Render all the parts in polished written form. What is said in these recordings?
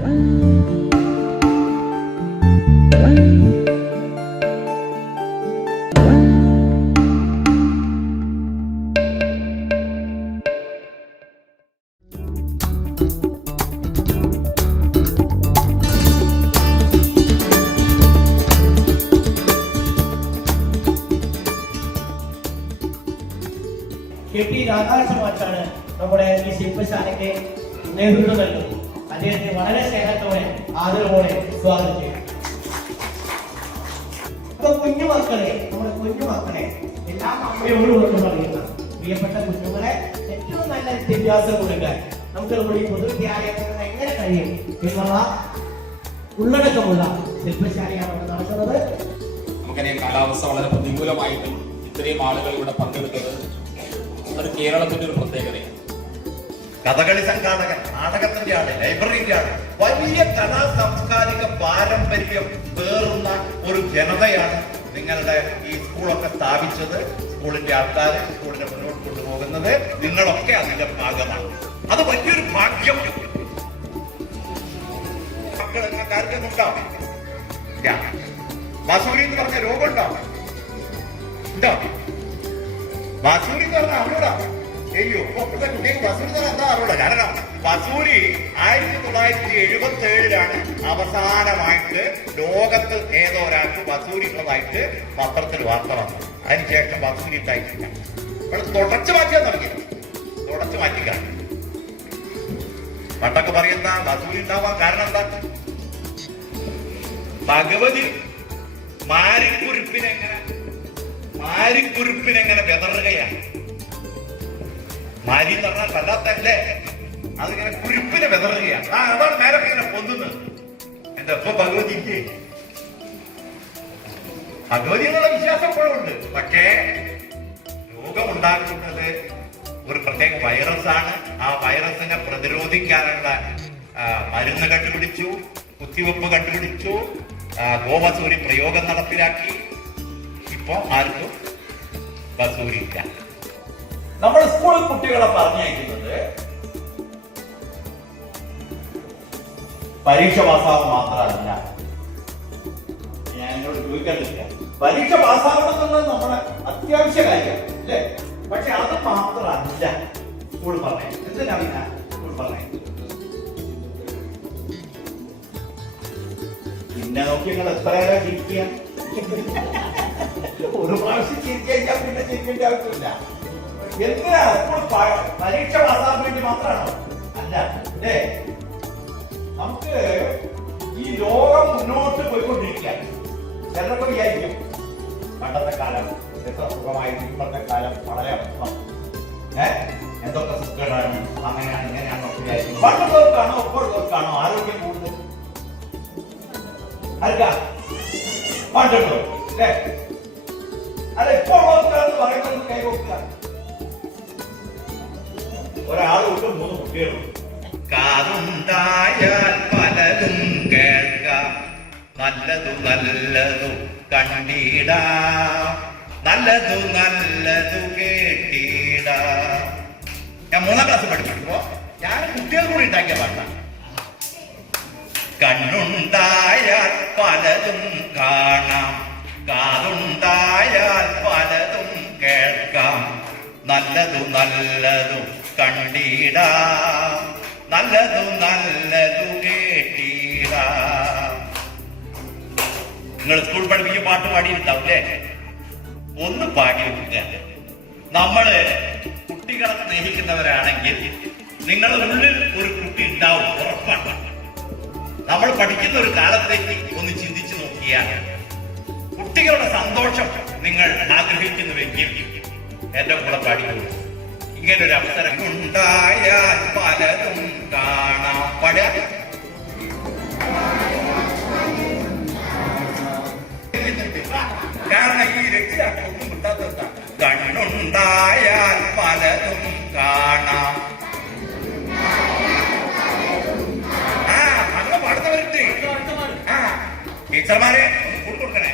KP രാധാകൃഷ്ണമാച്ചാണ് നമ്മുടെ ഈ ശില്പശാലയ്ക്ക് നേതൃത്വം നൽകുന്നത്. അദ്ദേഹത്തെ വളരെ സ്നേഹത്തോടെ ആദരവോടെ സ്വാഗതം ചെയ്യും. നമ്മുടെ കുഞ്ഞുമക്കളെ എല്ലാ അമ്മയോടും എന്ന് പറയുന്ന പ്രിയപ്പെട്ട കുഞ്ഞുങ്ങളെ ഏറ്റവും നല്ല വിദ്യാഭ്യാസം കൊടുക്കാൻ നമുക്ക് നമ്മുടെ ഈ പൊതുവിദ്യാലയത്തിൽ എങ്ങനെ കഴിയും എന്നുള്ള ഉള്ളടക്കമുള്ള ശില്പശാലയാണ് ഇവിടെ നടക്കുന്നത്. നമുക്കറിയാം, കാലാവസ്ഥ വളരെ പ്രതികൂലമായിട്ടും ഇത്രയും ആളുകൾ ഇവിടെ പങ്കെടുത്തത് അത് കേരളത്തിന്റെ ഒരു പ്രത്യേകതയാണ്. കഥകളി സംഘാടകൻ, നാടകത്തിന്റെ ആള്, ലൈബ്രറിന്റെ ആള്, വലിയ കലാ സാംസ്കാരിക പാരമ്പര്യം പേറുന്ന ഒരു ജനതയാണ് നിങ്ങളുടെ ഈ സ്കൂളൊക്കെ സ്ഥാപിച്ചത്. സ്കൂളിന്റെ ആൾക്കാർ സ്കൂളിനെ മുന്നോട്ട് കൊണ്ടുപോകുന്നത് നിങ്ങളൊക്കെ അതിന്റെ ഭാഗമാണ്. അത് വലിയൊരു ഭാഗ്യം. മക്കൾ എന്ന കാര്യമുണ്ടാവും. വസൂരി എന്ന് പറഞ്ഞ രോഗം ഉണ്ടാവും. ഉണ്ടോ? വസൂരി എന്ന് പറഞ്ഞാൽ അറിയൂടാ. അയ്യോ, ഇപ്പോഴത്തെ കുട്ടിക്ക് വസൂരി എന്ന് പറഞ്ഞാൽ എന്താ അറിയൂടാ. കാരണം വസൂരി 1977 അവസാനമായിട്ട് ലോകത്ത് ഏതോ ഒരാൾക്ക് വസൂരി ഉള്ളതായിട്ട് പത്രത്തിൽ വാർത്ത വന്നു. അതിനുശേഷം വസൂരി ഉണ്ടായിട്ടില്ല. അവിടെ തുടച്ചു മാറ്റാൻ തുടങ്ങി. തുടച്ചു മാറ്റിക്കാണ് പണ്ടൊക്കെ പറയുന്ന വസൂരി ഉണ്ടാവാൻ കാരണം എന്താ? ഭഗവതി മാരിക്കുരുപ്പിനെങ്ങനെ വെതറുകയാണ്. മാരി എന്ന് പറഞ്ഞാൽ വല്ലാത്തല്ലേ, അതിങ്ങനെ കുരുപ്പിനെ വെതറുകയാണ്. അതാണ് നേരൊക്കെ ഇങ്ങനെ പൊന്തുന്നത്. എന്താ ഇപ്പൊ ഭഗവതി എന്നുള്ള വിശ്വാസം എപ്പോഴും ഉണ്ട്. പക്ഷേ രോഗമുണ്ടാക്കുന്നത് ഒരു പ്രത്യേക വൈറസാണ്. ആ വൈറസിനെ പ്രതിരോധിക്കാനുള്ള മരുന്ന് കണ്ടുപിടിച്ചു, കുത്തിവെപ്പ് കണ്ടുപിടിച്ചു, ഗോവസൂരി പ്രയോഗം നടപ്പിലാക്കി. ഇപ്പൊ ആർക്കും വസൂരിയില്ല. നമ്മുടെ സ്കൂൾ കുട്ടികളെ പറഞ്ഞയക്കുന്നത് പരീക്ഷ പാസ്സാവുക മാത്രമല്ല. ഞാൻ എന്നോട് ചോദിക്കാതില്ല, പരീക്ഷ പാസ്സാവണമെന്നുള്ളത് നമ്മുടെ അത്യാവശ്യ കാര്യമാണ് അല്ലേ? പക്ഷെ അത് മാത്രമല്ല സ്കൂൾ പറഞ്ഞത്. എന്തിനാ സ്കൂൾ പറഞ്ഞത്? പിന്നെ നോക്കി നിങ്ങൾ എത്ര ചിരിക്കുക. ഒരു പ്രാവശ്യം ചിരിക്കാൻ പിന്നെ ചിരിക്കേണ്ട ആവശ്യമില്ല. എന്തിനാ സ്കൂൾ പരീക്ഷ പാസ്സാകാൻ വേണ്ടി മാത്രമാണോ? അല്ല അല്ലേ? നമുക്ക് ഈ ലോകം മുന്നോട്ട് പോയിക്കൊണ്ടിരിക്കുകയാണ്. ചിലർക്ക് വിചാരിക്കും പണ്ടത്തെ കാലം എത്ര സുഖമായിരുന്നു, ഇപ്പോഴത്തെ കാലം വളരെ അസുഖം, എന്തൊക്കെ സുഖങ്ങളാണ്, അങ്ങനെയാണ് ഇങ്ങനെയാണോ വിചാരിക്കും. പണ്ടുള്ളവർക്കാണോ ഇപ്പോഴുള്ളവർക്കാണോ ആരോഗ്യം കൂടുതൽ? ആർക്കാ? പണ്ടുള്ളവർ അല്ലേ? അല്ല, ഇപ്പോൾ ഉള്ളവർക്കാണെന്ന് പറയുന്നത് കൈവക്കുക. ഒരാൾ തൊട്ട് 3 കുട്ടികളും. കാതുണ്ടായാൽ പലതും കേൾക്കാം, നല്ലതു കണ്ടിടാം, നല്ലതു കേട്ടിടാം. ഞാൻ 3ാം ക്ലാസ് പഠിക്കുമ്പോ ഞാൻ കുട്ടികൾ കൂടി ഉണ്ടാക്കിയ പാട്ടാണ്. കണ്ണുണ്ടായാൽ പലതും കാണാം, കാതുണ്ടായാൽ പലതും കേൾക്കാം, നല്ലതു കണ്ടിടാം, നല്ലതു കേട്ടിടാം. നിങ്ങൾ സ്കൂൾ പഠിപ്പിക്കുന്ന പാട്ട് പാടിയിട്ടുണ്ടാവില്ലേ? ഒന്ന് പാടി വെക്കുക. നമ്മള് കുട്ടികളെ സ്നേഹിക്കുന്നവരാണെങ്കിൽ നിങ്ങളുടെ ഉള്ളിൽ ഒരു കുട്ടി ഉണ്ടാവും, ഉറപ്പാണ്. നമ്മൾ പഠിക്കുന്ന ഒരു കാലത്തേക്ക് ഒന്ന് ചിന്തിച്ചു നോക്കിയാൽ കുട്ടികളുടെ സന്തോഷം നിങ്ങൾ ആഗ്രഹിക്കുന്നുവെങ്കിൽ എന്റെ കൂടെ പാടിക്കുന്നു. ഇങ്ങനൊരു അവസരം ഉണ്ടായാൽ പലതും കാണാം. പാടുക. കാരണം ഈ രക്ഷിതാക്കളൊന്നും കിട്ടാത്ത കണ്ണുണ്ടായാൽ പലതും കാണാം. അങ്ങനെ പാടുന്നവരുണ്ട്. ടീച്ചർമാരെ കൊടുക്കണേ.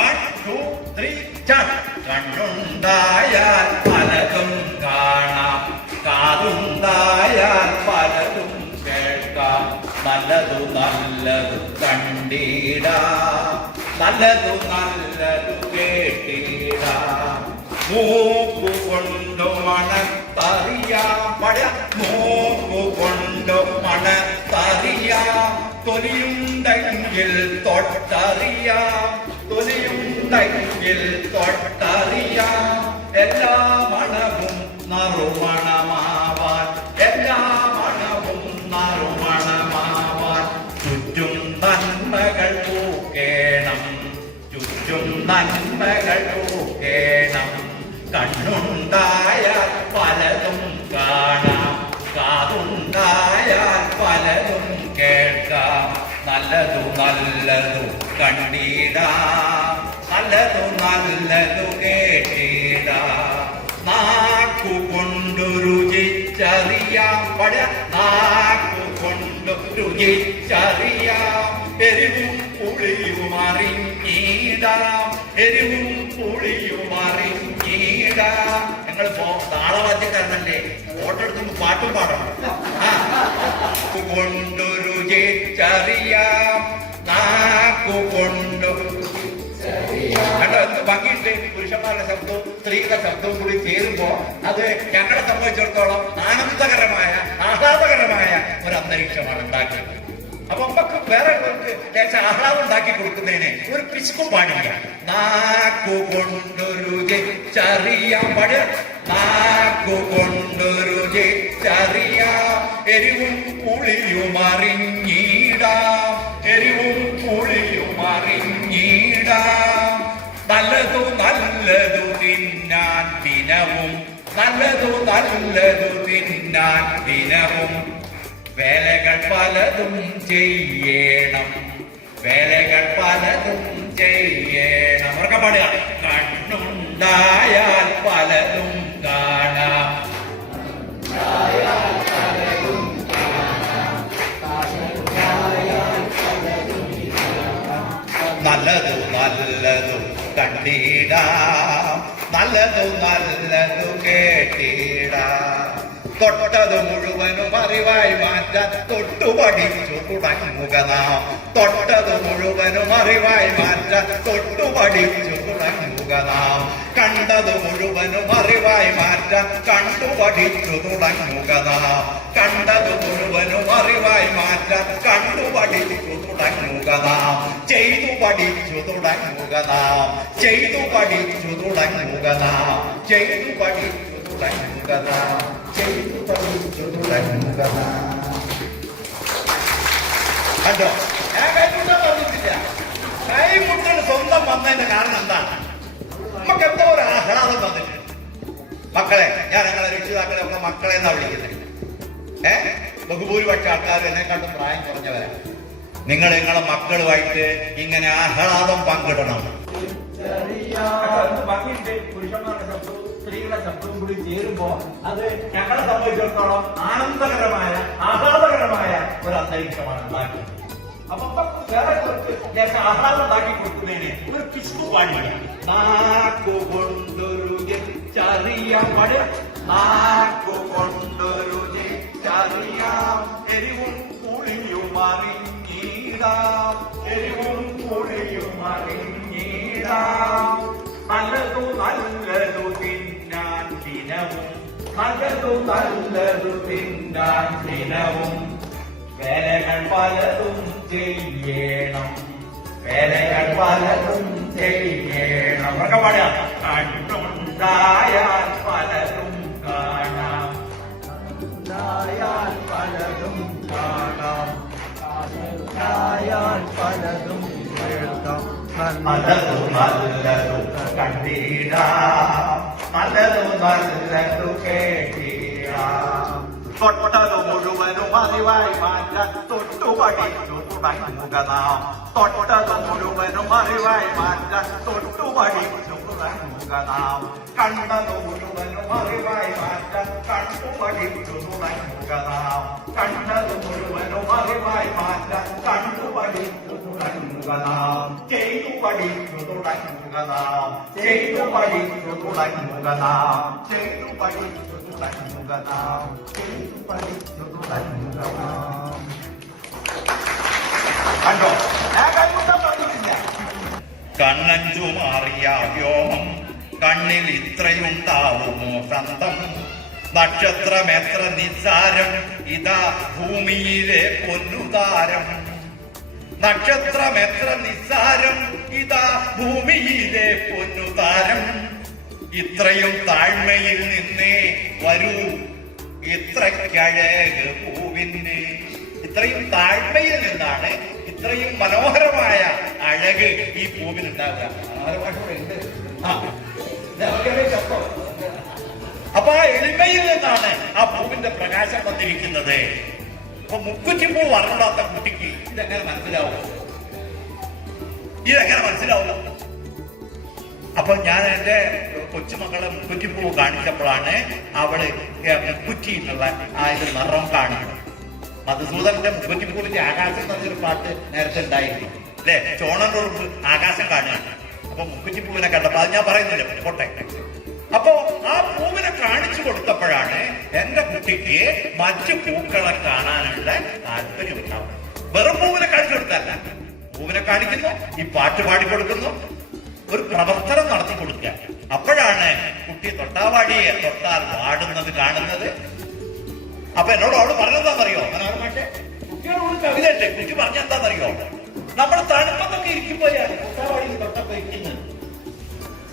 1 2 3 സ്റ്റാർട്ട്. കണ്ണുണ്ടായാൽ പലതും കാണാം, കാതുണ്ടായാൽ പലതും കേൾക്കാം, നല്ലതു നല്ലതു നല്ലതു കണ്ടിടാം, നല്ലതു നല്ലതു കേട്ടിടാം. മൂക്കുകൊണ്ടു മണത്തറിയാം, പഴയ മൂക്കുകൊണ്ടു മണത്തറിയാം. തൊലിയുണ്ടെങ്കിൽ തൊട്ടറിയാം, തൊലിയുണ്ടെങ്കിൽ തൊട്ടറിയാം. എല്ലാ മണവും നറുമണമാവാൻ, എല്ലാ മണവും നറുമണമാവാൻ. ചുറ്റും നന്മകൾ പൂക്കേണം, ചുറ്റും നന്മകൾ പൂക്കേണം. കണ്ണുണ്ടായാൽ പലതും കാണാം, കാതുണ്ടായാൽ പലതും കേൾക്കാം. നല്ലതു നല്ലതു കണ്ടിടാം, നല്ലതു നല്ലതു കേട്ടിടാം. നാക്കുകൊണ്ടു രുചിച്ചറിയാം, പഴയ നാക്കുകൊണ്ടു രുചിച്ചറിയാം. എരിവും പുളിയും അറിഞ്ഞിടാം, എരിവും പുളിയും അറിഞ്ഞിടാം. നിങ്ങൾ താളവാദ്യക്കാരനല്ലേ, ഫോട്ടോ എടുക്കുമ്പോൾ പാട്ടും പാടണം. നാക്കുകൊണ്ടു രുചിച്ചറിയാം, നാക്കുകൊണ്ടു കണ്ടോ എന്ത് ഭംഗിയുണ്ട്. പുരുഷന്മാരുടെ ശബ്ദവും സ്ത്രീകളുടെ ശബ്ദവും കൂടി ചേരുമ്പോ അത് ഞങ്ങളെ സംബന്ധിച്ചിടത്തോളം ആനന്ദകരമായ ആഹ്ലാദകരമായ ഒരു അന്തരീക്ഷമാണ് ഉണ്ടാക്കുന്നത്. അപ്പൊ നമുക്ക് വേറെ ലേശം ആഹ്ലാദം ഉണ്ടാക്കി കൊടുക്കുന്നതിന് ഒരു പിശുക്കും പാടില്ല. നാക്കുകൊണ്ടൊരു രുചിച്ചറിയാം, പാടിയ നാക്കുകൊണ്ടൊരു രുചിച്ചറിയാം. എരിവും പുളിയും അറിഞ്ഞിടാം, എരിവും പുളിയും അറിഞ്ഞിടാം. നല്ലതു നല്ലതു തിന്നാൻ ദിനവും, നല്ലതു നല്ലതു തിന്നാൻ ദിനവും. വേലകൾ പലതും ചെയ്യണം, വേലകൾ പലതും ചെയ്യണം. അവർക്ക് പാടുക. കണ്ണുണ്ടായാൽ പലതും കാണാം, നല്ലതു നല്ലതു കണ്ടിടാം, നല്ലതു നല്ലതു കേട്ടിടാം. തൊട്ടത് മുഴുവനും അറിവായി മാറ്റാൻ തൊട്ടു പഠിച്ചു തുടങ്ങുക നാം, തൊട്ടത് മുഴുവനും അറിവായി മാറ്റാൻ തൊട്ടു പഠിച്ചു തുടങ്ങുക നാം. കണ്ടത് മുഴുവനും അറിവായി മാറ്റാൻ കണ്ടു പഠിച്ചു തുടങ്ങുക നാം, കണ്ടത് മുഴുവനും അറിവായി മാറ്റാൻ കണ്ടു പഠിച്ചു തുടങ്ങുക നാം. ചെയ്തു പഠിച്ചു തുടങ്ങുക നാം, ചെയ്തു പഠിച്ചു തുടങ്ങുക നാം, ചെയ്തു പഠിച്ചു തുടങ്ങുക നാം, ചെയ്തു പഠിച്ചു തുടങ്ങുക നാം. കണ്ടോ, ഞാൻ കൈമുട്ടാൻ പറഞ്ഞിട്ടില്ല. കൈമുട്ടൽ സ്വന്തം വന്നതിന്റെ കാരണം എന്താണ്? നമുക്ക് എന്തോ ഒരു ആഹ്ലാദം വന്നിട്ടുണ്ട്. മക്കളെ, ഞാൻ നിങ്ങളെ രക്ഷിതാക്കളെ ഒക്കെ മക്കളെ എന്നാ വിളിക്കുന്നത്. ബഹുഭൂരിപക്ഷ ആൾക്കാർ എന്നെക്കാട്ടും പ്രായം കുറഞ്ഞവരാണ്. നിങ്ങൾ നിങ്ങളെ മക്കളുമായിട്ട് ഇങ്ങനെ ആഹ്ലാദം പങ്കിടണം. പുരുഷന്മാരുടെ ശബ്ദവും സ്ത്രീകളുടെ ശബ്ദവും കൂടി ചേരുമ്പോ അത് ഞങ്ങളെ സംബന്ധിച്ചിടത്തോളം ആനന്ദകരമായ ആഹ്ലാദകരമായ ഒരു അന്തരീക്ഷമാണ് ഉണ്ടാക്കുന്നത്. അപ്പൊ വേറെ കുറച്ച് ആഹ്ലാദം ഉണ്ടാക്കി കൊടുക്കുന്നതിന് ഒരു പിശുക്ക് പാടില്ല. നാക്കുകൊണ്ടൊരു രുചിച്ചറിയാം, പാടിയ നാക്കുകൊണ്ടൊരു രുചിച്ചറിയാം. എരിവും പുളിയും അറിഞ്ഞിടാം, എരിവും പുളിയും അറിഞ്ഞിടാം. നല്ലതു നല്ലതു തിന്നാൻ ദിനവും, നല്ലതു നല്ലതു തിന്നാൻ ദിനവും. വേലകൾ പലതും ചെയ്യണം, വേലകൾ പലതും ചെയ്യണം. അവർക്ക് പറയാം. കണ്ണുണ്ടായാൽ പലതും കാണാം, കണ്ണുണ്ടായാൽ പലതും കാണാം, കാതുണ്ടായാൽ പലതും കേൾക്കാം. നല്ലതു നല്ലതു കണ്ടിടാം, നല്ലതു നല്ലതു കേട്ടിടാം. തൊട്ടതു മുഴുവനും അറിവായി മാറ്റാൻ തൊട്ടു പഠിച്ചു തുടങ്ങുക നാം, തൊട്ടതു മുഴുവനും അറിവായി മാറ്റാൻ തൊട്ടു പഠിച്ചു തുടങ്ങുക നാം. കണ്ടതു മുഴുവനും അറിവായി മാറ്റാൻ കണ്ടു പഠിച്ചു തുടങ്ങുക നാം, കണ്ടതു മുഴുവനും അറിവായി മാറ്റാൻ കണ്ടു പഠിച്ചു തുടങ്ങുക നാം. ചെയ്തു പഠിച്ചു തുടങ്ങുക നാം, ചെയ്തു പഠിച്ചു തുടങ്ങുക നാം, ചെയ്തു പഠിച്ചു തുടങ്ങുക നാം, ചെയ്തു പഠിച്ചു തുടങ്ങുക നാം. കണ്ടോ, ഞാൻ കൈമുട്ടാൻ പറഞ്ഞിട്ടില്ല. കണ്ണഞ്ചു മാറിയ വ്യോമം കണ്ണിൽ ഇത്രയുണ്ടാവുമോ സന്തം നക്ഷത്രം എത്ര നിസ്സാരം ഇതാ ഭൂമിയിലെ പൊന്നുതാരം നക്ഷത്രം എത്ര നിസ്സാരം ഇതാ ഭൂമിയിലെ പൊന്നുതാരം ഇത്രയും താഴ്മയിൽ നിന്നേ വരൂ ഇത്രയ്ക്കഴക് പൂവിന് ഇത്രയും താഴ്മയിൽ നിന്നാണ് ഇത്രയും മനോഹരമായ അഴക് ഈ പൂവിനുണ്ടാവുക. അപ്പൊ ആ എളിമയിൽ നിന്നാണ് ആ പൂവിന്റെ പ്രകാശം വന്നിരിക്കുന്നത്. അപ്പൊ മുക്കുറ്റിപ്പൂ വളർന്നാത്ത കുട്ടിക്ക് ഇതെങ്ങനെ മനസ്സിലാവും? ഇതെങ്ങനെ മനസ്സിലാവും? അപ്പൊ ഞാൻ എന്റെ കൊച്ചുമക്കളെ മുക്കുറ്റിപ്പൂ കാണിച്ചപ്പോഴാണ് അവള് മുക്കുറ്റി എന്നുള്ള ആ ഇത് നിറം കാണുന്നത്. മധുസൂദന്റെ മുക്കുറ്റിപ്പൂവിന്റെ ആകാശം എന്നൊരു പാട്ട് നേരത്തെ ഉണ്ടായിരുന്നു അല്ലെ? ചോണനുറുപ്പ് ആകാശം കാണുകയാണ്. അപ്പൊ മുക്കുറ്റിപ്പൂവിനെ കണ്ടപ്പോ അത് ഞാൻ പറയുന്നില്ല, പോട്ടെ. അപ്പോ ആ പൂവിനെ കാണിച്ചു കൊടുത്തപ്പോഴാണ് എന്റെ കുട്ടിക്ക് മറ്റു പൂക്കളെ കാണാനുള്ള താല്പര്യം ഉണ്ടാവും. വെറും പൂവിനെ കാണിച്ചു കൊടുത്തല്ല, പൂവിനെ കാണിക്കുന്നു, ഈ പാട്ട് പാടിക്കൊടുക്കുന്നു, ഒരു പ്രവർത്തനം നടത്തി കൊടുക്കുക. അപ്പോഴാണ് കുട്ടി തൊട്ടാവാടിയെ തൊട്ടാൽ പാടുന്നത് കാണുന്നത്. അപ്പൊ എന്നോട് അവള് പറഞ്ഞെന്താണെന്നറിയോ? മനോഹരമായിട്ട് കുട്ടികളോട് കവിത ഉണ്ട്. കുട്ടി പറഞ്ഞെന്താണെന്നറിയോ? നമ്മൾ തണുപ്പത്തൊക്കെ ഇരിക്കുമ്പോഴാണ് തൊട്ടാവാടിയിൽ തൊട്ടപ്പോ ഇരിക്കുന്നത്.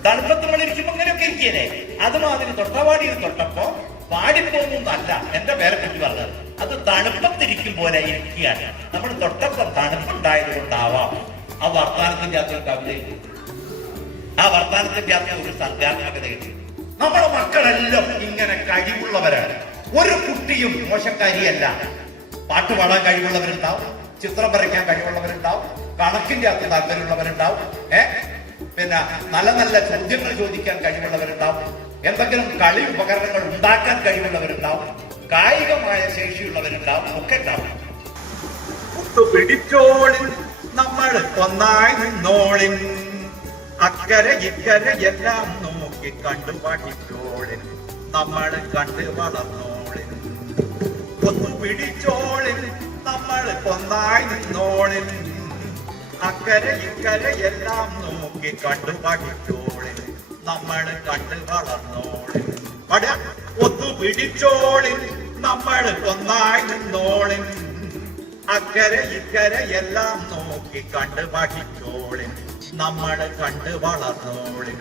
തണുപ്പത്ത് നമ്മൾ ഇരിക്കുമ്പോ ഇങ്ങനെയൊക്കെ ഇരിക്കല്ലേ, അതുമാതിരി തൊട്ടവാടിയിൽ തൊട്ടപ്പോ പാടിപ്പോകുന്നല്ല എന്റെ പേരെ കുട്ടി പറഞ്ഞത്. അത് തണുപ്പത്തിരിക്കും പോലെ ഇരിക്കുകയാണ്. നമ്മൾ തൊട്ടപ്പോ തണുപ്പുണ്ടായത് കൊണ്ടാവാം. ആ വർത്താനത്തിന്റെ അകത്തൊരു കവിതയുണ്ട്, ആ വർത്താനത്തിന്റെ അകത്ത് ഒരു സർഗാത്മകതയുണ്ട്. നമ്മുടെ മക്കളെല്ലാം ഇങ്ങനെ കഴിവുള്ളവരാണ്. ഒരു കുട്ടിയും മോശക്കാരിയല്ല. പാട്ട് പാടാൻ കഴിവുള്ളവരുണ്ടാവും, ചിത്രം വരയ്ക്കാൻ കഴിവുള്ളവരുണ്ടാവും, കണക്കിന്റെ അകത്ത് താല്പര്യമുള്ളവരുണ്ടാവും, പിന്നെ നല്ല നല്ല ചോദ്യങ്ങൾ ചോദിക്കാൻ കഴിവുള്ളവരുണ്ടാവും, എന്തെങ്കിലും കളി ഉപകരണങ്ങൾ ഉണ്ടാക്കാൻ കഴിവുള്ളവരുണ്ടാവും, കായികമായ ശേഷിയുള്ളവരുണ്ടാവും, ഒക്കെ ഉണ്ടാവും. പിടിച്ചോളിൻ നമ്മൾ ഒന്നായി നിന്നോളിൻ അക്കരെ ഇക്കരെ എല്ലാം നോക്കി കണ്ടു പഠിച്ചോളിൻ നമ്മൾ കണ്ട് വളർന്നോളിൻ. ഒന്നു പിടിച്ചോളിൻ നമ്മൾ ഒന്നായി നിന്നോളിൻ അക്കരെ ഇക്കരെ എല്ലാം നോക്കി കണ്ടു പഠിച്ചോളിൻ നമ്മൾ കണ്ട് വളർന്നോളിൻ. ഒന്നു പിടിച്ചോളിൻ നമ്മൾ ഒന്നായി നിന്നോളിൻ അക്കരെ ഇക്കരെ എല്ലാം നോക്കി കണ്ട് പഠിച്ചോളിൻ നമ്മൾ കണ്ട് വളർന്നോളിൻ.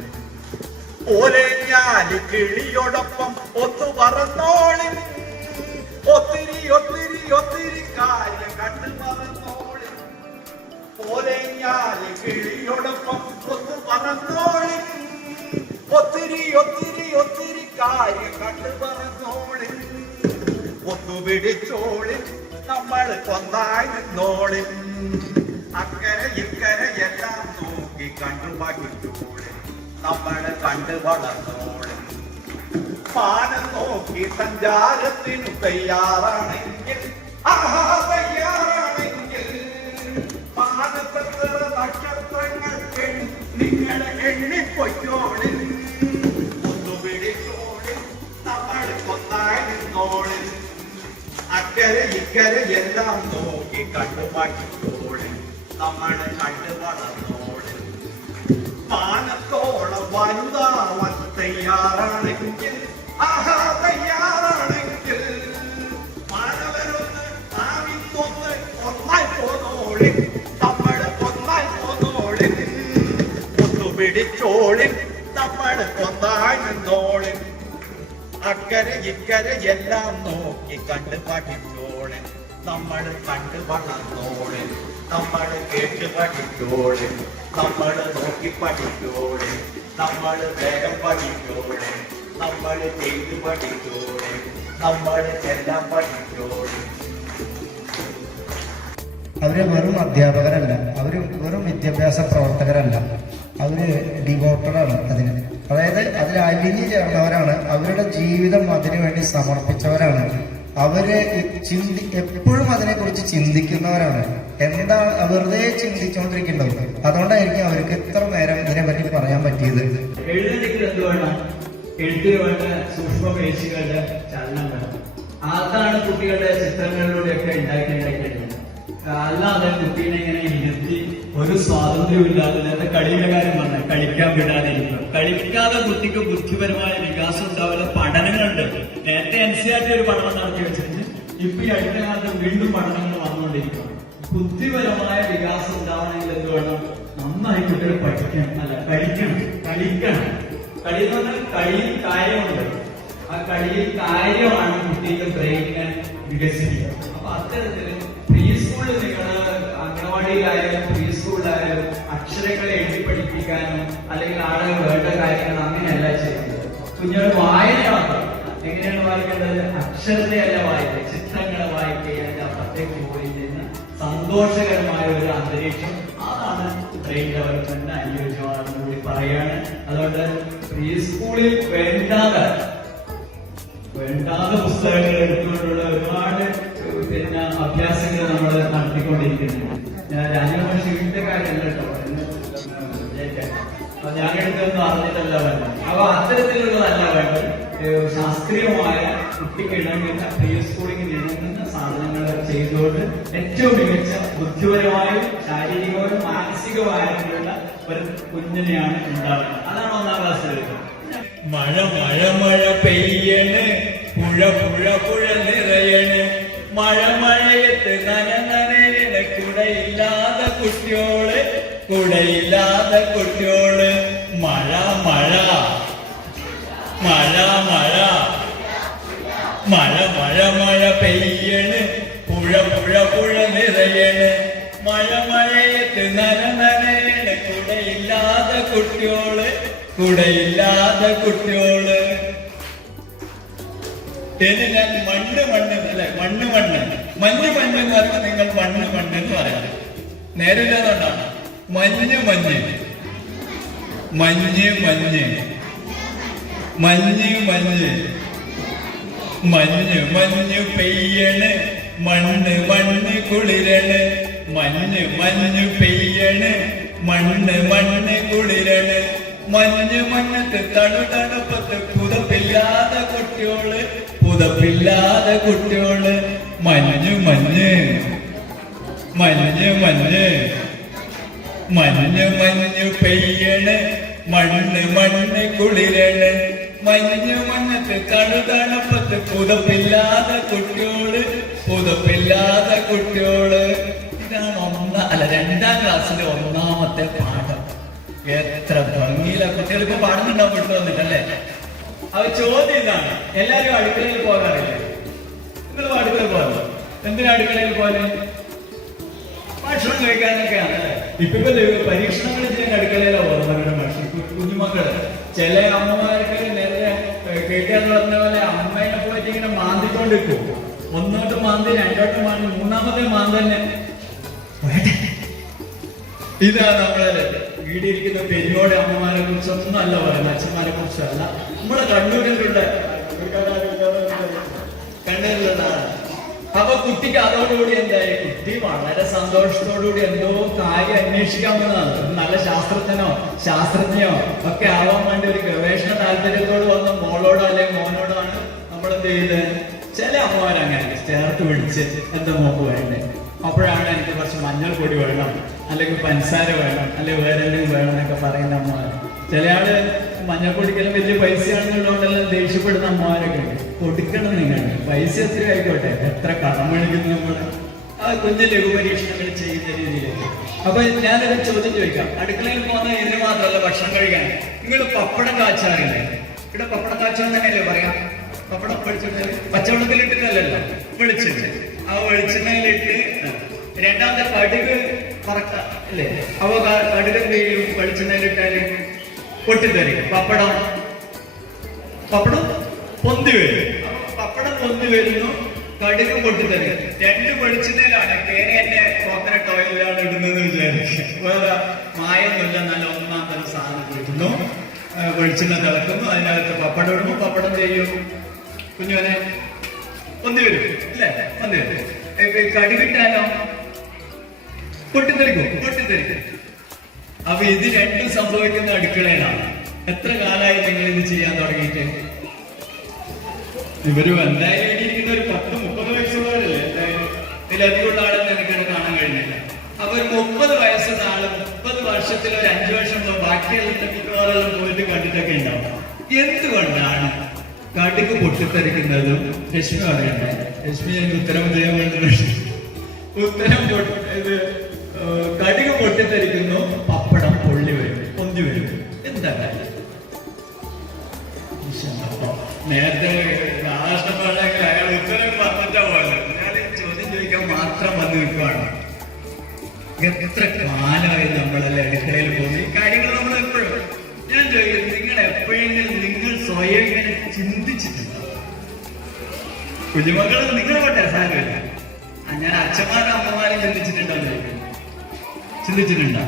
ഓലഞ്ഞാലി കിളിയോടൊപ്പം ഒത്തു പറന്നോളിൻ ഒത്തിരി ഒത്തിരി ഒത്തിരി കാര്യം കണ്ട് പറന്നോളിൻ. ഓലഞ്ഞാലി കിളിയോടൊപ്പം ഒത്തു പറന്നോളിൻ ഒത്തിരി ഒത്തിരി ഒത്തിരി കാര്യം കണ്ട് പറന്നോളിൻ. ഒന്നു പിടിച്ചോളിൻ നമ്മൾ ഒന്നായി നിന്നോളിൻ അക്കരെ ഇക്കരെ എല്ലാം നോക്കി കണ്ടു പഠിച്ചോളിൻ നമ്മൾ കണ്ട് വളർന്നോളിൻ. മാനം നോക്കി സഞ്ചാരത്തിനു തയ്യാറാണെങ്കിൽ തയ്യാറാണെങ്കിൽ മാനത്തെത്ര നക്ഷത്രങ്ങൾ നിങ്ങളെ എണ്ണിപ്പൊയ്ക്കോളിൻ. ഒന്നു പിടിച്ചോളിൻ നമ്മൾ ഒന്നായി നിന്നോളിൻ അക്കരെ ഇക്കരെ എല്ലാം നോക്കി കണ്ടു പഠിച്ചോളിൻ നമ്മൾ കണ്ട് വളർന്നോളിൻ. മാനത്തോളം വലുതാവാൻ തയ്യാറാണെങ്കിൽ തയ്യാറാണെങ്കിൽ മാനവരൊന്ന് ആവിന്നൊന്ന് ഒന്നായി പോന്നോളിൻ നമ്മൾ ഒന്നായി പോന്നോളിൻ. ഒന്നു പിടിച്ചോളിൻ നമ്മൾ ഒന്നായി നിന്നോളിൻ അക്കരെ ഇക്കരെ എല്ലാം നോക്കി കണ്ട് പഠിച്ചോളിൻ നമ്മൾ കണ്ട് വളർന്നോളിൻ നമ്മൾ കേട്ട് പഠിച്ചോളിൻ നമ്മൾ നോക്കി പഠിച്ചോളിൻ നമ്മൾ വേഗം പഠിച്ചോളിൻ നമ്മൾ ചെയ്ത് പഠിച്ചോളിൻ നമ്മൾ എല്ലാം പഠിച്ചോളിൻ. അവര് വെറും അധ്യാപകരല്ല, അവര് വെറും വിദ്യാഭ്യാസ പ്രവർത്തകരല്ല, അവര് ഡിവോട്ടഡാണ്. അതായത് അതിൽ അലിഞ്ഞു ചേർന്നവരാണ്. അവരുടെ ജീവിതം അതിനുവേണ്ടി സമർപ്പിച്ചവരാണ്. അവര് എപ്പോഴും അതിനെക്കുറിച്ച് ചിന്തിക്കുന്നവരാണ്. എന്താണ് വെറുതെ ചിന്തിച്ചുകൊണ്ടിരിക്കേണ്ടത്. അതുകൊണ്ടായിരിക്കും അവർക്ക് ഇത്ര നേരം ഇതിനെപ്പറ്റി പറയാൻ പറ്റിയത്. എഴുതണമെങ്കിൽ എന്ത് വേണം? എഴുത്തിന് വേണ്ട സൂക്ഷ്മപേശികളുടെ ചലനം വേണം. അതാണ് കുട്ടികളുടെ ചിത്രങ്ങളിലൂടെയൊക്കെ ഉണ്ടാക്കിയിട്ടുള്ളത്. അല്ലാതെ കുട്ടീനെ ഇങ്ങനെ ഇരുത്തി ഒരു സ്വാതന്ത്ര്യവും ഇല്ലാതെ നേരത്തെ കളിയുടെ കാര്യം പറഞ്ഞ കളിക്കാൻ വിടാതിരിക്കുക. കളിക്കാതെ കുട്ടിക്ക് ബുദ്ധിപരമായ വികാസം ഉണ്ടാവില്ല. പഠനങ്ങളുണ്ട്. നേരത്തെ NCERT ഒരു പഠനം നടത്തി വെച്ചിട്ടുണ്ട്. ഇപ്പൊ ഈ അടുത്ത കാലത്ത് വീണ്ടും പഠനങ്ങൾ വന്നുകൊണ്ടിരിക്കുകയാണ്. ബുദ്ധിപരമായ വികാസം ഉണ്ടാവണമെങ്കിൽ എന്ത് വേണം? നന്നായി കുട്ടികൾ പഠിക്കണം, അല്ല കളിക്കണം. കളി എന്ന് പറഞ്ഞാൽ കളിയിൽ കാര്യമുണ്ട്. ആ കളിയിൽ കാര്യമാണ് കുട്ടിയുടെ ബ്രെയിനിനെ വികസിപ്പിക്കുക. അപ്പൊ അത്തരത്തില് പ്രീ സ്കൂളിൽ നിങ്ങൾ അംഗനവാടിയിലായാലും പ്രീ സ്കൂളിലായാലും അക്ഷരങ്ങളെ എഴുതി പഠിപ്പിക്കാനും അല്ലെങ്കിൽ ആളെ വേണ്ട കാര്യങ്ങൾ അങ്ങനെയല്ല ചെയ്യുന്നത്. കുഞ്ഞുങ്ങൾ വായനയാണ്. എങ്ങനെയാണ് വായിക്കേണ്ടത്? അക്ഷരത്തെ അല്ല വായിക്കുക, ചിത്രങ്ങളെ വായിക്കുക. അതിന്റെ അപ്പുറത്തേക്ക് പോയി നിന്ന് സന്തോഷകരമായ ഒരു അന്തരീക്ഷം, അതാണ് ബ്രെയിൻ ഡെവലപ്മെന്റിന് അനുയോജ്യമാണെന്ന് കൂടി പറയാണ്. അതുകൊണ്ട് പ്രീ സ്കൂളിൽ വേണ്ടാതെ പുസ്തകങ്ങൾ എടുത്തുകൊണ്ടുള്ള ഒരുപാട് അഭ്യാസങ്ങൾ നമ്മൾ നടത്തിക്കൊണ്ടിരിക്കുന്നുണ്ട്. രാജമഹർഷിയുടെ കാര്യമല്ല കേട്ടോ, ഞാനെടുത്തൊന്നും അറിഞ്ഞിട്ടല്ല വേണ്ടത്. അപ്പൊ അത്തരത്തിലുള്ളതല്ല വേണ്ടത്. ശാസ്ത്രീയമായ കുട്ടിക്ക് ഇണങ്ങുന്ന പ്രീ സ്കൂളിൽ ഇണങ്ങുന്ന സാധനങ്ങൾ ചെയ്തുകൊണ്ട് ഏറ്റവും മികച്ച ബുദ്ധിപരമായും ശാരീരികമായും മാനസികമായിട്ടുള്ള ഒരു കുഞ്ഞിനെയാണ് ഉണ്ടാകുന്നത്. അതാണ് 1ാം ക്ലാസ്സിൽ വരുന്നത്. മഴ മഴ മഴ പെയ്യണ്, പുഴ പുഴ പുഴ നിറയണ്, മഴ മഴയത്ത് നനയണ്, കുടയില്ലാതെ കുട്ടിയോള് മഴ മഴ മഴ മഴ മഴ മഴ മഴ പെയ്യണ്, പുഴ പുഴ പുഴ നിറയണ്, മഴ മഴയത്ത് നനയണ്, കുടയില്ലാതെ കുട്ടിയോള് ഇനി ഞാൻ മണ്ണ് അല്ലെ മണ്ണ് മഞ്ഞ് എന്ന് പറഞ്ഞാൽ നിങ്ങൾ മണ്ണ് എന്ന് പറയാം. നേരില്ലാതുകൊണ്ടാണ് മഞ്ഞ് പെയ്യണ്, മണ്ണ് കുളിരണ്, മഞ്ഞ് പെയ്യണ്, മണ്ണ് കുളിരണ്, മഞ്ഞത്ത് തണുപ്പത്ത് പുതപ്പില്ലാതെ കുട്ടിയോള് മഞ്ഞ് പെയ്യണ്, മണ്ണ് കുളിരണ്, മഞ്ഞത്ത് തണുപ്പത്ത് പുതപ്പില്ലാതെ കുട്ടിയോള്. ഇതാണ് 2ാം ക്ലാസ്സിലെ 1ാമത്തെ പാഠം. എത്ര ഭംഗിയില കുട്ടികൾക്ക് പാടുന്നുണ്ടാവും വിട്ടു വന്നിട്ടല്ലേ. അത് ചോദ്യം ഇതാണ്, എല്ലാരും അടുക്കളയിൽ പോകാറില്ലേ? നിങ്ങൾ അടുക്കളയിൽ പോകാറ്? എന്തിനാ അടുക്കളയിൽ പോലെ? ഭക്ഷണം കഴിക്കാനൊക്കെയാണ് അല്ലേ? ഇപ്പൊ പരീക്ഷണങ്ങൾ ചെയ്യാൻ അടുക്കളയിലാണ് പോകുന്നത് ഭക്ഷണം. കുഞ്ഞുമക്കള് ചില അമ്മമാർക്ക് നേരത്തെ കേൾക്കാന്ന് പറഞ്ഞ പോലെ അമ്മേനെ പോയിട്ട് ഇങ്ങനെ മാന്തിക്കൊണ്ടിരിക്കും. 1 മാന്തി 2 മാന്തി 3ാമത്തെ മാന്തന്നെ. ഇതാണ് നമ്മളെ വീടിരിക്കുന്ന പെരിയോടെ അമ്മമാരെ കുറിച്ചൊന്നും അല്ല പറയുന്നത്, അച്ഛന്മാരെ കുറിച്ചല്ല. നമ്മളെ കണ്ണൂരിലുണ്ട്. അപ്പൊ കുട്ടിക്ക് അതോടുകൂടി എന്തായി? കുട്ടി വളരെ സന്തോഷത്തോടുകൂടി എന്തോ കാര്യം അന്വേഷിക്കാൻ വന്നതാണ്. നല്ല ശാസ്ത്രജ്ഞയോ ഒക്കെ ആവാൻ വേണ്ടി ഒരു ഗവേഷണ താല്പര്യത്തോട് വന്ന മോളോടോ അല്ലെങ്കിൽ മോനോടാണ് നമ്മൾ എന്ത് ചെയ്യുന്നത്? ചില അമ്മമാരങ്ങനെ ചേർത്ത് പിടിച്ച് എന്താ മോക്ക് വേണ്ടേ? അപ്പോഴാണ് എനിക്ക് കുറച്ച് മഞ്ഞൾപ്പൊടി വേണം, അല്ലെങ്കിൽ പഞ്ചസാര വേണം, അല്ലെങ്കിൽ വേറെ എന്തെങ്കിലും വേണം എന്നൊക്കെ പറയുന്ന അമ്മമാർ. ചില ആള് മഞ്ഞൾപ്പൊടിക്കെല്ലാം വലിയ പൈസയാണെന്നുള്ളതുകൊണ്ടെല്ലാം ദേഷ്യപ്പെടുന്ന അമ്മമാരൊക്കെ കൊടുക്കണം. നിങ്ങൾ പൈസ എത്ര ആയിക്കോട്ടെ, എത്ര കടം മേടിക്കുന്നു നമ്മൾ. ആ കുഞ്ഞ് ലഘുപരീക്ഷണങ്ങൾ ചെയ്യുന്ന രീതിയിലേക്ക്. അപ്പൊ ഞാനൊരു ചോദ്യം ചോദിക്കാം. അടുക്കളയിൽ പോകുന്ന ഇതിന് മാത്രമല്ല ഭക്ഷണം കഴിക്കാൻ. നിങ്ങൾ പപ്പടം കാച്ചാറില്ലേ? ഇവിടെ പപ്പടം കാച്ചാൻ തന്നെയല്ലേ പറയാം. പപ്പടം പച്ചവെള്ളത്തിലിട്ടിട്ടല്ലല്ലോ, വെളിച്ചെണ്ണ. ആ വെളിച്ചെണ്ണയിലിട്ട് 2ാമത്തെ കടുക് പറക്കാം അല്ലേ? അപ്പൊ കടുക് എന്ത് ചെയ്യും? വെളിച്ചെണ്ണയിലിട്ടാല് പൊട്ടിത്തെറിക്കും. പപ്പടം പൊന്തി വരും. പപ്പടം പൊന്തി വരുന്നു, കടുക് പൊട്ടിത്തെറിക്കും. 2 വെളിച്ചെണ്ണയിലാണ്. കേറി എന്നെ കോക്കനട്ട് ഓയിലാണ് ഇടുന്നത് വിചാരിക്കുക. വേറെ മായൊന്നുമില്ല, നല്ല 1ാമത്തെ സാധനം കിട്ടുന്നു. വെളിച്ചെണ്ണ തിളക്കുന്നു, അതിനകത്ത് പപ്പടം ഇടുന്നു. പപ്പടം ചെയ്യും കുഞ്ഞുവനെ പൊന്തി വരും അല്ലേ? പൊന്തി വരും. കടുകിട്ടാലോ പൊട്ടിത്തെറിക്കും. അപ്പൊ ഇത് 2ഉം സംഭവിക്കുന്ന അടുക്കളയിലാണ്. എത്ര കാലമായി നിങ്ങൾ ഇത് ചെയ്യാൻ തുടങ്ങിയിട്ട്? ഇവര് എന്തായാലും ഇരിക്കുന്ന ഒരു 10-30 വയസ്സുള്ളവരല്ലേ? എന്തായാലും ഇതിലധികമുള്ള ആളെന്ന് എനിക്കാണ് കാണാൻ അവർ 30 വയസ്സുള്ള ആള് 30 വർഷത്തിൽ ഒരു 5 വർഷം ബാക്കിയുള്ള മിക്കവാറും പോയിട്ട് കണ്ടിട്ടൊക്കെ ഉണ്ടാവും. എന്തുകൊണ്ടാണ് കടുക് പൊട്ടിത്തെറിക്കുന്നതും? രശ്മി പറയണ്ടേ? രശ്മി ഉത്തരം കടുക് പൊട്ടിത്തെറിക്കുന്നു, പപ്പടം പൊള്ളി വരും. എന്താ കാര്യം? നേരത്തെ രാഷ്ട്രപാടൊക്കെ അയാൾ ഉത്തരം പറഞ്ഞിട്ടാ പോലെ ഞാൻ ചോദ്യം ചോദിക്കാൻ മാത്രം വന്ന് നിൽക്കുവാണ്. എത്ര കാലമായി നമ്മളെല്ലാം അടുക്കളയിൽ പോകുന്നു. ഈ കാര്യങ്ങൾ നമ്മൾ എപ്പോഴും ഞാൻ ചോദിക്കുന്നത്, നിങ്ങൾ എപ്പോഴെങ്കിലും നിങ്ങൾ സ്വയം ഇങ്ങനെ ചിന്തിച്ചിട്ടുണ്ടോ? കുഞ്ഞുമക്കൾ നിങ്ങൾ പോട്ടെ, സാരമില്ല. ഞാൻ അച്ഛന്മാരും അമ്മമാരും ചിന്തിച്ചിട്ടുണ്ടോ? ചിന്തിച്ചിട്ടുണ്ടോ?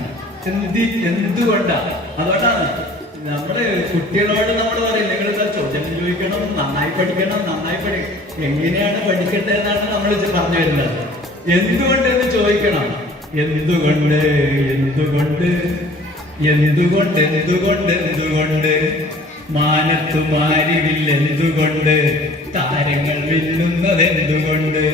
എന്തുകൊണ്ടാ? അതുകൊണ്ടാണ് നമ്മള് കുട്ടികളോട് നമ്മൾ പറയും, നിങ്ങൾ ചോദ്യം ചോദിക്കണം, നന്നായി പഠിക്കണം. എങ്ങനെയാണ് പഠിക്കേണ്ടത് എന്നാണ് നമ്മൾ പറഞ്ഞു വരുന്നത്. എന്തുകൊണ്ട് എന്ന് ചോദിക്കണം. എന്തുകൊണ്ട് മാനത്തു മാരിവില്ല, എന്തുകൊണ്ട് താരങ്ങൾ മിന്നുന്നത്, എന്തുകൊണ്ട്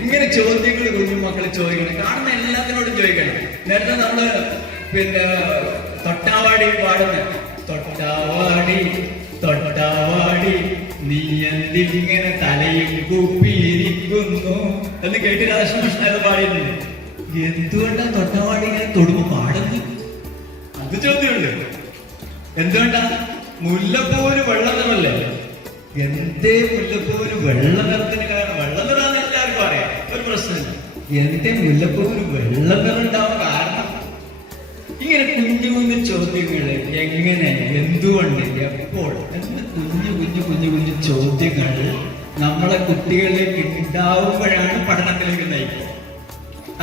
ഇങ്ങനെ ചോദ്യങ്ങൾ കുഞ്ഞുമക്കൾ ചോദിക്കണം. കാണുന്ന എല്ലാത്തിനോടും ചോദിക്കണം. നേരത്തെ നമ്മള് തൊട്ടാവാടി പാടുന്ന തൊട്ടാവാടി നീ എന്തിങ്ങനെ തലയിൽ കൂപ്പിയിരിക്കുന്നു എന്ന് കേട്ടി രാധാകൃഷ്ണൻ പാടിയിട്ടുണ്ട്. എന്തുകൊണ്ടാ തൊട്ടാവാടി ഇങ്ങനെ തൊടുമ്പോ പാടുന്നു? അത് ചോദ്യമുണ്ട്. എന്തുകൊണ്ടാ? മുല്ലപ്പൂവിന് വെള്ള നിറമല്ലേ? എന്തേ മുല്ലപ്പൂവിന് വെള്ള നിറത്തിന് കാരണം? വെള്ള നിറാന്ന് എല്ലാവർക്കും അറിയാം, ഒരു പ്രശ്നമില്ല. എന്തേ മുല്ലപ്പൂവിന് വെള്ള നിറം ഉണ്ടാവാൻ കാരണം? ഇങ്ങനെ കുഞ്ഞു ചോദ്യങ്ങള് എങ്ങനെ, എന്തുകൊണ്ട്, എപ്പോൾ എന്ന് കുഞ്ഞു ചോദ്യങ്ങൾ നമ്മളെ കുട്ടികളിലേക്ക് ഉണ്ടാവുമ്പോഴാണ് പഠനത്തിലേക്ക് നയിക്കുക.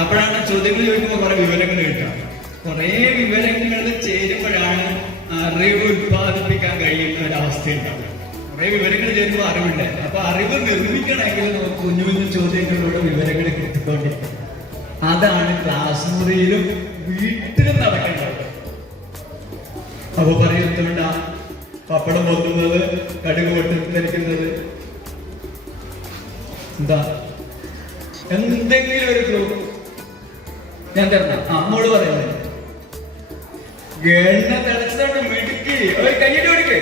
അപ്പോഴാണ് ചോദ്യങ്ങൾ ചോദിക്കുമ്പോൾ കുറെ വിവരങ്ങൾ കിട്ടുക. കുറെ വിവരങ്ങൾ ചേരുമ്പോഴാണ് അറിവ് ഉത്പാദിപ്പിക്കാൻ കഴിയുന്ന ഒരവസ്ഥയുണ്ടാവുക. കുറെ വിവരങ്ങൾ ചേരുമ്പോൾ അറിവുണ്ട്. അപ്പൊ അറിവ് നിർമ്മിക്കണമെങ്കിൽ നമുക്ക് കുഞ്ഞു ചോദ്യങ്ങളിലൂടെ വിവരങ്ങൾ കിട്ടിക്കൊണ്ടിരിക്കും. അതാണ് ക്ലാസ് മുറിയിലും വീട്ടിലും നടക്കേണ്ടത്. അപ്പൊ പറയുന്നുണ്ട പപ്പടം പൊത്തുന്നത്, കടുക് പൊട്ടിത്തെറിക്കുന്നത് എന്താ? എന്തെങ്കിലും ഒരു ഗ്രൂപ്പ് ഞാൻ തരണം. അമ്മോട് പറയുന്നത് എണ്ണ തിളച്ചോണ്ട് മിടുക്കി ഒരു കയ്യിട്ട് കൊടുക്കേ.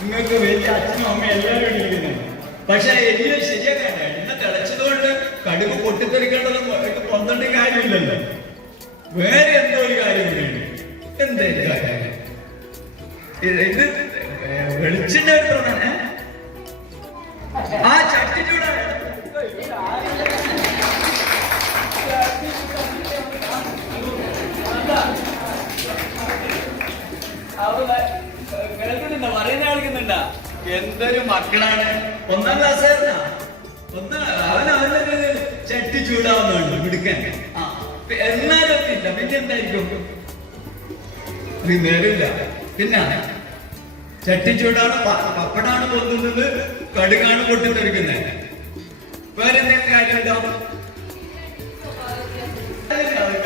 നിങ്ങൾക്ക് വലിയ അച്ഛനും അമ്മയും എല്ലാവരും ഇരിക്കുന്നുണ്ട്. പക്ഷെ എല്ലാം ശരിയാക്കണ്ട. എണ്ണ തിളച്ചതുകൊണ്ട് കടുക് പൊട്ടിത്തെറിക്കേണ്ടത് പൊന്തണ്ട കാര്യമില്ലല്ലോ. വേറെ എന്തോ ഒരു കാര്യം കൂടിയുണ്ട്. എന്തേലും കാര്യം ഇത് വെളിച്ചിന്റെ ഒരു പ്രധാന ആ ചട്ടിച്ചൂടാ കേൾക്കുന്നുണ്ടോ? പറയുന്ന കേൾക്കുന്നുണ്ടാ? എന്തൊരു മക്കളാണ്. 1ാം ക്ലാസ് അവന്റെ ചട്ടി ചൂടാവുന്നുണ്ട് മിടുക്കൻ. എന്നാലും ഇല്ല, പിന്നെ എന്തായിരിക്കും? നേരില്ല. പിന്നെ ചട്ടി ചൂടാണ്, പപ്പടാണ് പൊതുന്നത്, കടുകാണ് പൊട്ടിത്തെറിക്കുന്നത്. വേറെ എന്തെങ്കിലും കാര്യമുണ്ടോ?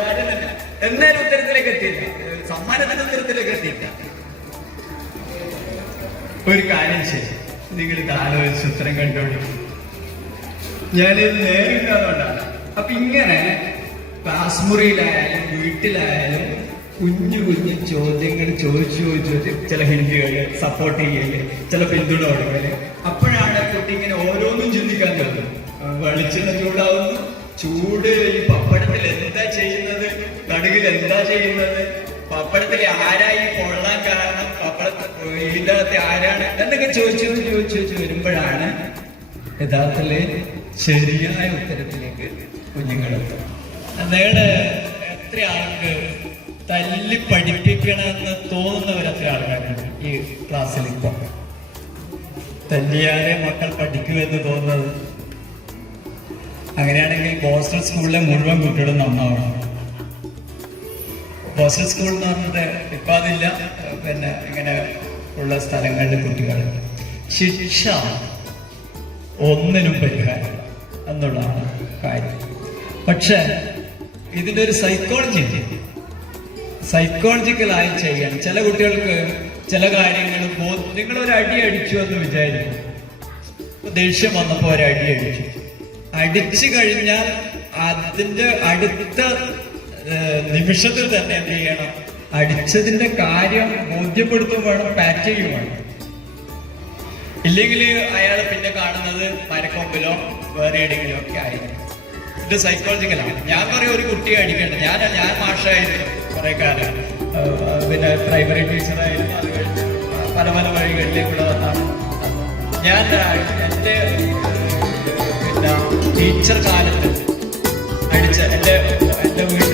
കാര്യം തന്നെ. എന്നാലും ഉത്തരത്തിലേക്ക് എത്തിയില്ല, സമ്മാനത്തിന്റെ ഉത്തരത്തിലേക്ക് എത്തിയില്ല. ഒരു കാര്യം ശരി, നിങ്ങൾ ഇത് ആലോചിച്ച് ഉത്തരം കണ്ടോളൂ. ഞാനിത് നേരിട്ടാണ്. അപ്പൊ ഇങ്ങനെ ക്ലാസ് മുറിയിലായാലും വീട്ടിലായാലും കുഞ്ഞു ചോദ്യങ്ങൾ ചോദിച്ച് ചില ഹിന്ദികള് സപ്പോർട്ട് ചെയ്യല്, ചില പിന്തുണ കൊടുക്കല്. അപ്പോഴാണ് കുട്ടി ഇങ്ങനെ ഓരോന്നും ചിന്തിക്കാൻ തോന്നും. വെളിച്ചെണ്ണ ചൂടാവുന്നു, ചൂട് ഈ പപ്പടത്തിൽ എന്താ ചെയ്യുന്നത്, കടുകിൽ എന്താ ചെയ്യുന്നത്, പപ്പടത്തിൽ ആരായി കൊള്ളാൻ കാരണം, ഇതിന്റെ അകത്ത് ആരാണ് എന്നൊക്കെ ചോദിച്ചു വരുമ്പോഴാണ് യഥാർത്ഥത്തില് ശരിയായ ഉത്തരത്തിലേക്ക് കുഞ്ഞുങ്ങളെത്തും. നേടെ എത്ര ആൾക്ക് തല്ലി പഠിപ്പിക്കണമെന്ന് തോന്നുന്നവരെത്ര ആൾക്കാരുണ്ട് ഈ ക്ലാസ്സിൽ? ഇപ്പം തല്ലിയാലേ മക്കൾ പഠിക്കുമെന്ന് തോന്നുന്നത്. അങ്ങനെയാണെങ്കിൽ ബോസ്റ്റൺ സ്കൂളിലെ മുഴുവൻ കുട്ടികളും നന്നാവണം. ബോസ്റ്റൺ സ്കൂൾ എന്ന് പറഞ്ഞിട്ട് ഇപ്പം അതില്ല, പിന്നെ ഇങ്ങനെ ഉള്ള സ്ഥലങ്ങളിലെ കുട്ടികൾ ശിക്ഷ ഒന്നിനും പരിഹാരം എന്നുള്ളതാണ് കാര്യം. പക്ഷെ ഇതിൻ്റെ ഒരു സൈക്കോളജിക്കലായി ചെയ്യണം. ചില കുട്ടികൾക്ക് ചില കാര്യങ്ങൾ നിങ്ങളൊരു അടി അടിച്ചു എന്ന് വിചാരിക്കും. ദേഷ്യം വന്നപ്പോ ഒരടി അടിച്ചു. അടിച്ചു കഴിഞ്ഞാൽ അതിന്റെ അടുത്ത നിമിഷത്തിൽ തന്നെ എന്ത് ചെയ്യണം? അടിച്ചതിന്റെ കാര്യം ബോധ്യപ്പെടുത്തും വേണം, പാറ്റ് ചെയ്യും വേണം. ഇല്ലെങ്കിൽ അയാൾ പിന്നെ കാണുന്നത് മരക്കൊമ്പിലോ വേറെ എവിടെയെങ്കിലും ഒക്കെ ആയിരിക്കും. ഇത് സൈക്കോളജിക്കലാണ്. ഞാൻ പറയും ഒരു കുട്ടിയെ അടിക്കണ്ട. ഞാൻ മാഷായിരുന്നു കുറെ കാലം, പിന്നെ പ്രൈമറി ടീച്ചറായിരുന്നു. അത് കഴിഞ്ഞ് പല പല വഴികളിലേക്കൂടെ വന്നാണ് ഞാൻ എൻ്റെ പിന്നെ ടീച്ചർ കാലത്ത് അടിച്ച എൻ്റെ വീട്ടിൽ